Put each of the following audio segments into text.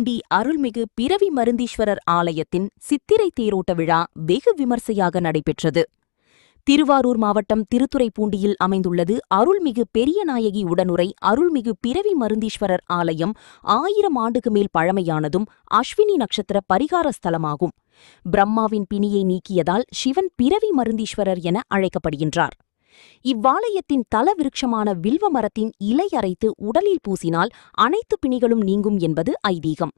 திருத்துறைப்பூண்டி அருள்மிகு பிறவி மருந்தீஸ்வரர் ஆலயத்தின் சித்திரை தேரோட்ட விழா வெகு விமர்சையாக நடைபெற்றது. திருவாரூர் மாவட்டம் திருத்துறைப்பூண்டியில் அமைந்துள்ளது அருள்மிகு பெரியநாயகி உடனுறை அருள்மிகு பிறவி மருந்தீஸ்வரர் ஆலயம் 1000 ஆண்டுக்கு மேல் பழமையானதும் அஸ்வினி நட்சத்திர பரிகார ஸ்தலமாகும். பிரம்மாவின் பிணியை நீக்கியதால் சிவன் பிறவி மருந்தீஸ்வரர் என அழைக்கப்படுகின்றார். இவ்வாலயத்தின் தல விருட்சமான வில்வ மரத்தின் இலை அரைத்து உடலில் பூசினால் அனைத்து பிணிகளும் நீங்கும் என்பது ஐதீகம்.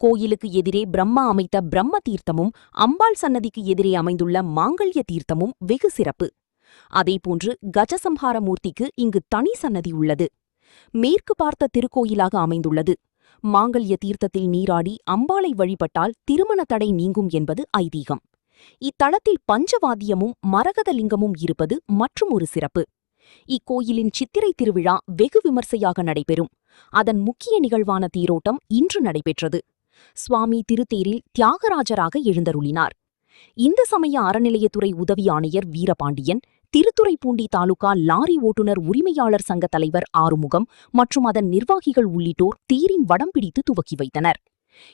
கோயிலுக்கு எதிரே பிரம்மா அமைத்த பிரம்ம தீர்த்தமும் அம்பாள் சன்னதிக்கு எதிரே அமைந்துள்ள மாங்கல்ய தீர்த்தமும் வெகு சிறப்பு. அதேபோன்று கஜசம்ஹார மூர்த்திக்கு இங்கு தனி சன்னதி உள்ளது. மேற்கு பார்த்த திருக்கோயிலாக அமைந்துள்ளது. மாங்கல்ய தீர்த்தத்தில் நீராடி அம்பாளை வழிபட்டால் திருமண தடை நீங்கும் என்பது ஐதீகம். இத்தலத்தில் பஞ்சவாத்தியமும் மரகதலிங்கமும் இருப்பது மற்றும் ஒரு சிறப்பு. இக்கோயிலின் சித்திரை திருவிழா வெகு விமர்சையாக நடைபெறும். அதன் முக்கிய நிகழ்வான தேரோட்டம் இன்று நடைபெற்றது. சுவாமி திருத்தேரில் தியாகராஜராக எழுந்தருளினார். இந்து சமய அறநிலையத்துறை உதவி ஆணையர் வீரபாண்டியன், திருத்துறைப்பூண்டி தாலுகா லாரி ஓட்டுநர் உரிமையாளர் சங்க தலைவர் ஆறுமுகம் மற்றும் அதன் நிர்வாகிகள் உள்ளிட்டோர் தேரின் வடம் பிடித்து துவக்கி வைத்தனர்.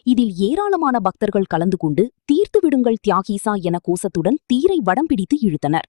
இதில் ஏராளமான பக்தர்கள் கலந்து கொண்டு தீர்த்து விடுங்கள் தியாகீசா என கோஷத்துடன் தீரை வடம் பிடித்து இழுத்தனர்.